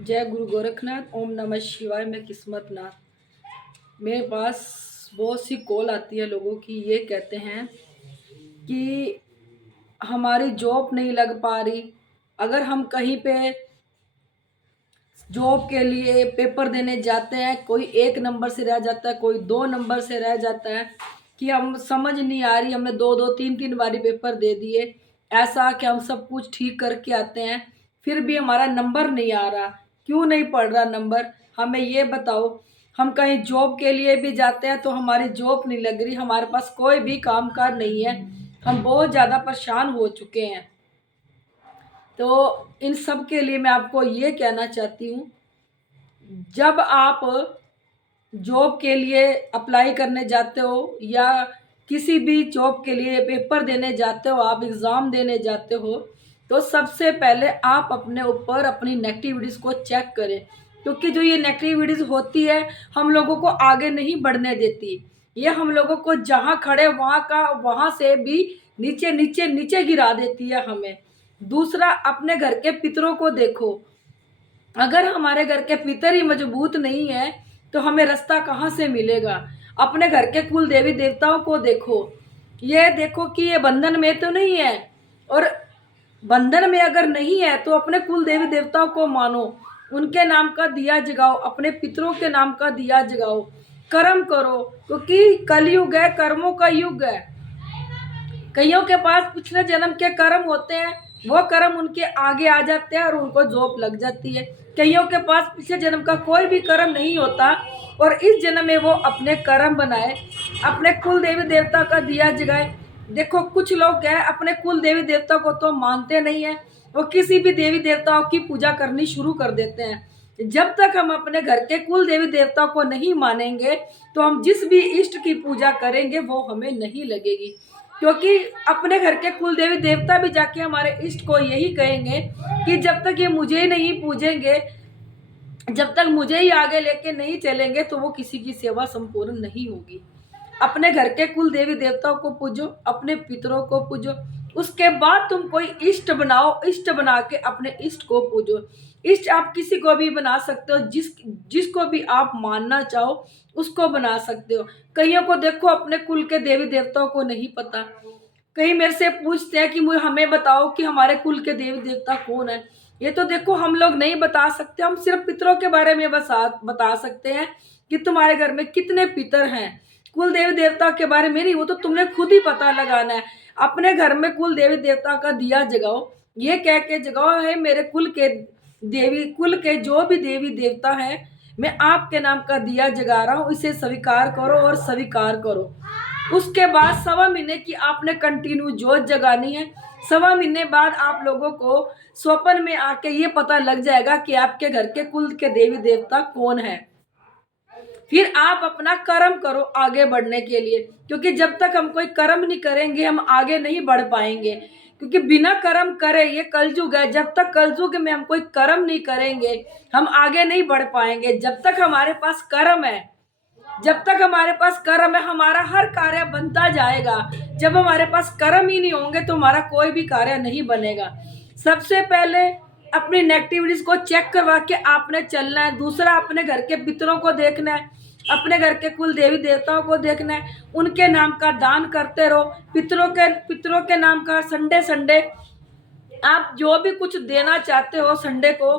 जय गुरु गोरखनाथ। ओम नमः शिवाय। मैं किस्मत नाथ। मेरे पास बहुत सी कॉल आती है लोगों की, ये कहते हैं कि हमारी जॉब नहीं लग पा रही। अगर हम कहीं पे जॉब के लिए पेपर देने जाते हैं, कोई 1 नंबर से रह जाता है, कोई 2 नंबर से रह जाता है, कि हम समझ नहीं आ रही, हमने दो दो तीन तीन बारी पेपर दे दिए, ऐसा कि हम सब कुछ ठीक करके आते हैं फिर भी हमारा नंबर नहीं आ रहा। क्यों नहीं पड़ रहा नंबर, हमें ये बताओ। हम कहीं जॉब के लिए भी जाते हैं तो हमारी जॉब नहीं लग रही, हमारे पास कोई भी काम काज नहीं है, हम बहुत ज़्यादा परेशान हो चुके हैं। तो इन सब के लिए मैं आपको ये कहना चाहती हूँ, जब आप जॉब के लिए अप्लाई करने जाते हो या किसी भी जॉब के लिए पेपर देने जाते हो, आप एग्ज़ाम देने जाते हो, तो सबसे पहले आप अपने ऊपर अपनी नेगेटिविटीज़ को चेक करें। क्योंकि जो ये नेगेटिविटीज़ होती है, हम लोगों को आगे नहीं बढ़ने देती। ये हम लोगों को जहाँ खड़े वहाँ से भी नीचे नीचे नीचे गिरा देती है हमें। दूसरा, अपने घर के पितरों को देखो। अगर हमारे घर के पितर ही मजबूत नहीं है तो हमें रास्ता कहाँ से मिलेगा। अपने घर के कुल देवी देवताओं को देखो, ये देखो कि ये बंधन में तो नहीं है, और बंधन में अगर नहीं है तो अपने कुल देवी देवताओं को मानो, उनके नाम का दिया जगाओ, अपने पितरों के नाम का दिया जगाओ, कर्म करो। क्योंकि कलयुग है, कर्मों का युग है। कईयों के पास पिछले जन्म के कर्म होते हैं, वो कर्म उनके आगे आ जाते हैं और उनको जॉब लग जाती है। कईयों के पास पिछले जन्म का कोई भी कर्म नहीं होता और इस जन्म में वो अपने कर्म बनाए, अपने कुल देवी देवता का दिया जगाए। देखो, कुछ लोग क्या है, अपने कुल देवी देवता को तो मानते नहीं है, वो किसी भी देवी देवताओं की पूजा करनी शुरू कर देते हैं। जब तक हम अपने घर के कुल देवी देवता को नहीं मानेंगे तो हम जिस भी इष्ट की पूजा करेंगे वो हमें नहीं लगेगी। क्योंकि अपने घर के कुल देवी देवता भी जाके हमारे इष्ट को यही कहेंगे कि जब तक ये मुझे नहीं पूजेंगे, जब तक मुझे ही आगे लेके नहीं चलेंगे तो वो किसी की सेवा संपूर्ण नहीं होगी। अपने घर के कुल देवी देवताओं को पूजो, अपने पितरों को पूजो, उसके बाद तुम कोई इष्ट बनाओ, इष्ट बना के अपने इष्ट को पूजो। इष्ट आप किसी को भी बना सकते हो, जिसको भी आप मानना चाहो उसको बना सकते हो। कईयों को देखो अपने कुल के देवी देवताओं को नहीं पता। कई मेरे से पूछते हैं कि मुझे हमें बताओ कि हमारे कुल के देवी देवता कौन है। ये तो देखो हम लोग नहीं बता सकते, हम सिर्फ पितरों के बारे में बता सकते हैं कि तुम्हारे घर में कितने पितर हैं। कुल देवी देवता के बारे में नहीं, वो तो तुमने खुद ही पता लगाना है। अपने घर में कुल देवी देवता का दिया जगाओ, ये कह के जगाओ है मेरे कुल के जो भी देवी देवता है, मैं आपके नाम का दिया जगा रहा हूँ, इसे स्वीकार करो और स्वीकार करो। उसके बाद 1.25 महीने की आपने कंटिन्यू जोत जगानी है। 1.25 महीने बाद आप लोगों को स्वप्न में आके ये पता लग जाएगा कि आपके घर के कुल के देवी देवता कौन है। फिर आप अपना कर्म करो आगे बढ़ने के लिए, क्योंकि जब तक हम कोई कर्म नहीं करेंगे हम आगे नहीं बढ़ पाएंगे। क्योंकि बिना कर्म करे, ये कलयुग है, जब तक कलयुग में हम कोई कर्म नहीं करेंगे हम आगे नहीं बढ़ पाएंगे। जब तक हमारे पास कर्म है, जब तक हमारे पास कर्म है, हमारा हर कार्य बनता जाएगा। जब हमारे पास कर्म ही नहीं होंगे तो हमारा कोई भी कार्य नहीं बनेगा। सबसे पहले अपनी नेगेटिविटीज को चेक करवा के आपने चलना है। दूसरा, अपने घर के पितरों को देखना है, अपने घर के कुल देवी देवताओं को देखना है, उनके नाम का दान करते रहो। पितरों के नाम का संडे संडे आप जो भी कुछ देना चाहते हो संडे को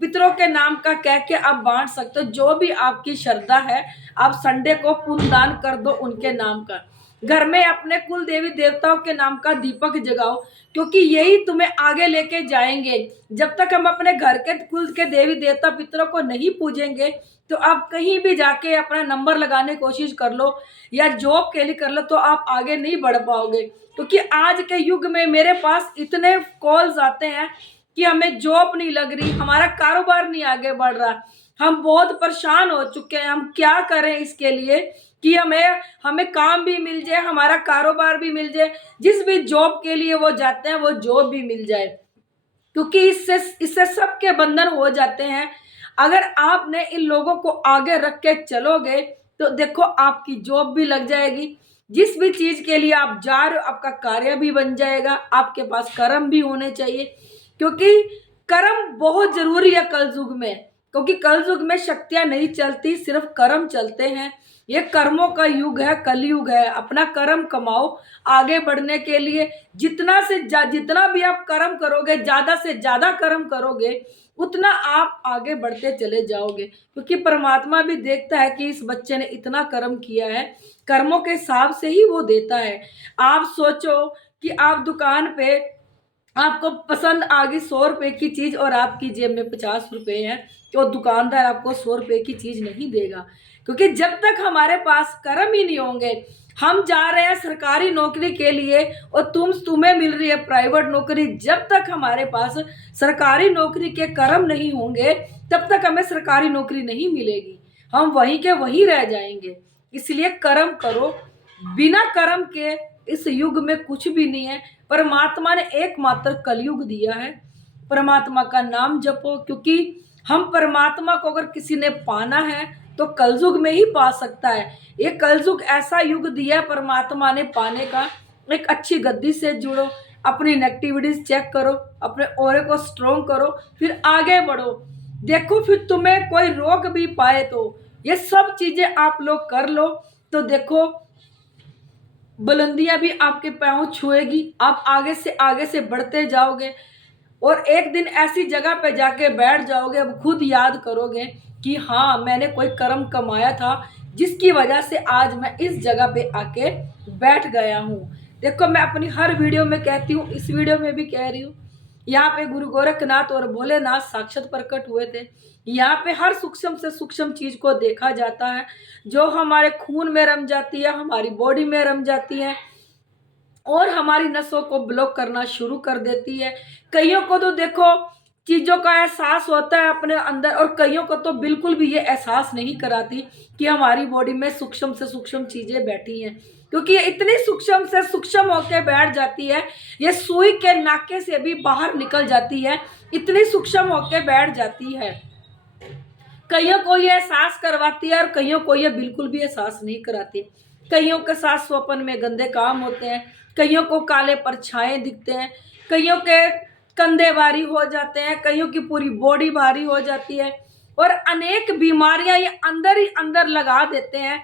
पितरों के नाम का कह के आप बांट सकते हो। जो भी आपकी श्रद्धा है, आप संडे को पुण्य दान कर दो उनके नाम का। घर में अपने कुल देवी देवताओं के नाम का दीपक जगाओ, क्योंकि यही तुम्हें आगे लेके जाएंगे। जब तक हम अपने घर के कुल के देवी देवता पितरों को नहीं पूजेंगे तो आप कहीं भी जाके अपना नंबर लगाने की कोशिश कर लो या जॉब के लिए कर लो तो आप आगे नहीं बढ़ पाओगे। क्योंकि आज के युग में मेरे पास इतने कॉल्स आते हैं कि हमें जॉब नहीं लग रही, हमारा कारोबार नहीं आगे बढ़ रहा, हम बहुत परेशान हो चुके हैं। हम क्या करें इसके लिए कि हमें हमें काम भी मिल जाए, हमारा कारोबार भी मिल जाए, जिस भी जॉब के लिए वो जाते हैं वो जॉब भी मिल जाए। क्योंकि इससे इससे सबके बंधन हो जाते हैं। अगर आपने इन लोगों को आगे रख के चलोगे तो देखो आपकी जॉब भी लग जाएगी, जिस भी चीज के लिए आप जा रहे हो आपका कार्य भी बन जाएगा, आपके पास कर्म भी होने चाहिए। क्योंकि कर्म बहुत जरूरी है कल युग में, क्योंकि कल युग में शक्तियां नहीं चलती, सिर्फ कर्म चलते हैं। ये कर्मों का युग है, कलयुग है। अपना कर्म कमाओ आगे बढ़ने के लिए। जितना भी आप कर्म करोगे, ज्यादा से ज्यादा कर्म करोगे, उतना आप आगे बढ़ते चले जाओगे, क्योंकि परमात्मा भी देखता है कि इस बच्चे ने इतना कर्म किया है, कर्मों के हिसाब से ही वो देता है। आप सोचो कि आप दुकान पे, आपको पसंद आ गई 100 रुपए की चीज और आपकी जेब में 50 रुपए है, तो दुकानदार आपको 100 रुपए की चीज नहीं देगा, क्योंकि जब तक हमारे पास कर्म ही नहीं होंगे। हम जा रहे हैं सरकारी नौकरी के लिए और तुम्हें मिल रही है प्राइवेट नौकरी। जब तक हमारे पास सरकारी नौकरी के कर्म नहीं होंगे, तब तक हमें सरकारी नौकरी नहीं मिलेगी, हम वहीं के वहीं रह जाएंगे। इसलिए कर्म करो, बिना कर्म के इस युग में कुछ भी नहीं है। परमात्मा ने एकमात्र कलयुग दिया है, परमात्मा का नाम जपो, क्योंकि हम परमात्मा को अगर किसी ने पाना है तो कलयुग में ही पा सकता है। ये कलयुग ऐसा युग दिया है परमात्मा ने पाने का। एक अच्छी गद्दी से जुड़ो, अपनी नेगेटिविटीज चेक करो, अपने ऑरे को स्ट्रॉन्ग करो, फिर आगे बढ़ो। देखो फिर तुम्हें कोई रोक भी पाए तो ये सब चीजें आप लोग कर लो, तो देखो बुलंदियां भी आपके पांव छुएगी, आप आगे से बढ़ते जाओगे और एक दिन ऐसी जगह पे जाके बैठ जाओगे, अब खुद याद करोगे कि हाँ मैंने कोई कर्म कमाया था जिसकी वजह से आज मैं इस जगह पे आके बैठ गया हूँ। देखो मैं अपनी हर वीडियो में कहती हूँ, इस वीडियो में भी कह रही हूँ, यहाँ पे गुरु गोरखनाथ और भोलेनाथ साक्षात प्रकट हुए थे। यहाँ पे हर सूक्ष्म से सूक्ष्म चीज को देखा जाता है, जो हमारे खून में रम जाती है, हमारी बॉडी में रम जाती है और हमारी नसों को ब्लॉक करना शुरू कर देती है। कईयों को तो देखो चीजों का एहसास होता है अपने अंदर, और कईयों को तो बिल्कुल भी ये एहसास नहीं कराती कि हमारी बॉडी में सूक्ष्म से सूक्ष्म चीजें बैठी हैं, क्योंकि ये इतनी सूक्ष्म से सूक्ष्म होकर बैठ जाती है, ये सुई के नाके से भी बाहर निकल जाती है, इतनी सूक्ष्म होकर बैठ जाती है। कईयों को ये एहसास करवाती है और कईयों को ये बिल्कुल भी एहसास नहीं कराती। कईयों के साथ स्वप्न में गंदे काम होते हैं, कईयों को काले परछाएं दिखते हैं, कईयों के कंधे भारी हो जाते हैं, कईयों की पूरी बॉडी भारी हो जाती है और अनेक बीमारियां ये अंदर ही अंदर लगा देते हैं,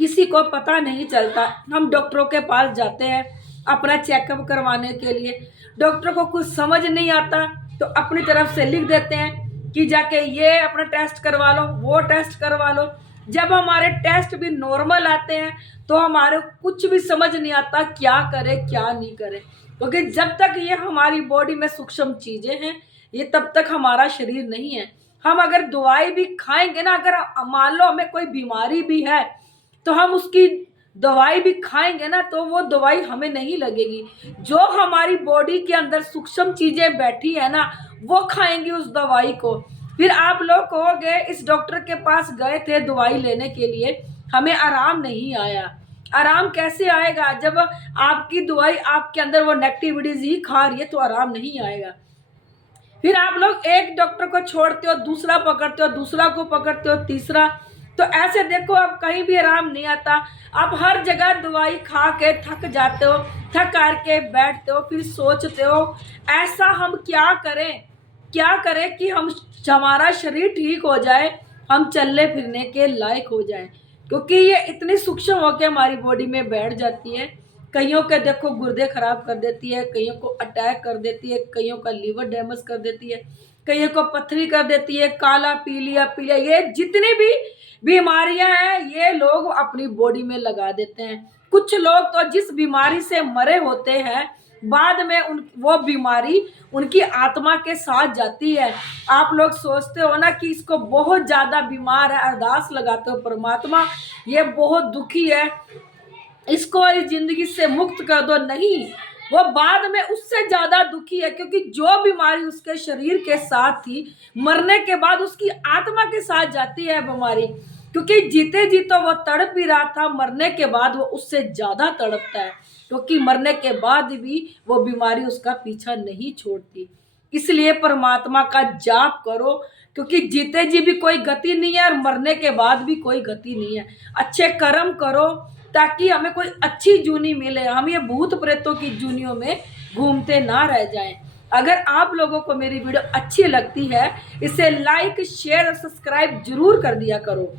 किसी को पता नहीं चलता। हम डॉक्टरों के पास जाते हैं अपना चेकअप करवाने के लिए, डॉक्टर को कुछ समझ नहीं आता तो अपनी तरफ से लिख देते हैं कि जाके ये अपना टेस्ट करवा लो, वो टेस्ट करवा लो। जब हमारे टेस्ट भी नॉर्मल आते हैं तो हमारे कुछ भी समझ नहीं आता क्या करे क्या नहीं करे, क्योंकि जब तक ये हमारी बॉडी में सूक्ष्म चीजें हैं, ये तब तक हमारा शरीर नहीं है। हम अगर दवाई भी खाएंगे ना, अगर मान लो हमें कोई बीमारी भी है तो हम उसकी दवाई भी खाएंगे ना, तो वो दवाई हमें नहीं लगेगी। जो हमारी बॉडी के अंदर सूक्ष्म चीजें बैठी है ना, वो खाएंगी उस दवाई को। फिर आप लोग कहोगे इस डॉक्टर के पास गए थे दवाई लेने के लिए, हमें आराम नहीं आया। आराम कैसे आएगा जब आपकी दवाई आपके अंदर वो नेगेटिविटीज ही खा रही है, तो आराम नहीं आएगा। फिर आप लोग एक डॉक्टर को छोड़ते हो, दूसरा पकड़ते हो, दूसरा को पकड़ते हो, तीसरा, तो ऐसे देखो अब कहीं भी आराम नहीं आता। आप हर जगह दवाई खा के थक जाते हो, थक करके बैठते हो, फिर सोचते हो ऐसा हम क्या करें कि हमारा शरीर ठीक हो जाए, हम चलने फिरने के लायक हो जाए, क्योंकि ये इतनी सूक्ष्म होकर हमारी बॉडी में बैठ जाती है। कईयों के देखो गुर्दे खराब कर देती है, कईयों को अटैक कर देती है, कईयों का लीवर डैमेज कर देती है, कईयों को पथरी कर देती है, काला पीलिया, ये जितनी भी बीमारियां हैं ये लोग अपनी बॉडी में लगा देते हैं। कुछ लोग तो जिस बीमारी से मरे होते हैं, बाद में वो बीमारी उनकी आत्मा के साथ जाती है। आप लोग सोचते हो ना कि इसको बहुत ज्यादा बीमार है, अरदास लगाते हो परमात्मा ये बहुत दुखी है, इसको इस जिंदगी से मुक्त कर दो। नहीं, वो बाद में उससे ज्यादा दुखी है, क्योंकि जो बीमारी उसके शरीर के साथ थी, मरने के बाद उसकी आत्मा के साथ जाती है बीमारी, क्योंकि जीते जी तो वो तड़प ही रहा था, मरने के बाद वो उससे ज्यादा तड़पता है, क्योंकि मरने के बाद भी वो बीमारी उसका पीछा नहीं छोड़ती। इसलिए परमात्मा का जाप करो, क्योंकि जीते जी भी कोई गति नहीं है और मरने के बाद भी कोई गति नहीं है। अच्छे कर्म करो ताकि हमें कोई अच्छी जूनी मिले, हम ये भूत प्रेतों की जूनियों में घूमते ना रह जाएं। अगर आप लोगों को मेरी वीडियो अच्छी लगती है, इसे लाइक शेयर और सब्सक्राइब जरूर कर दिया करो।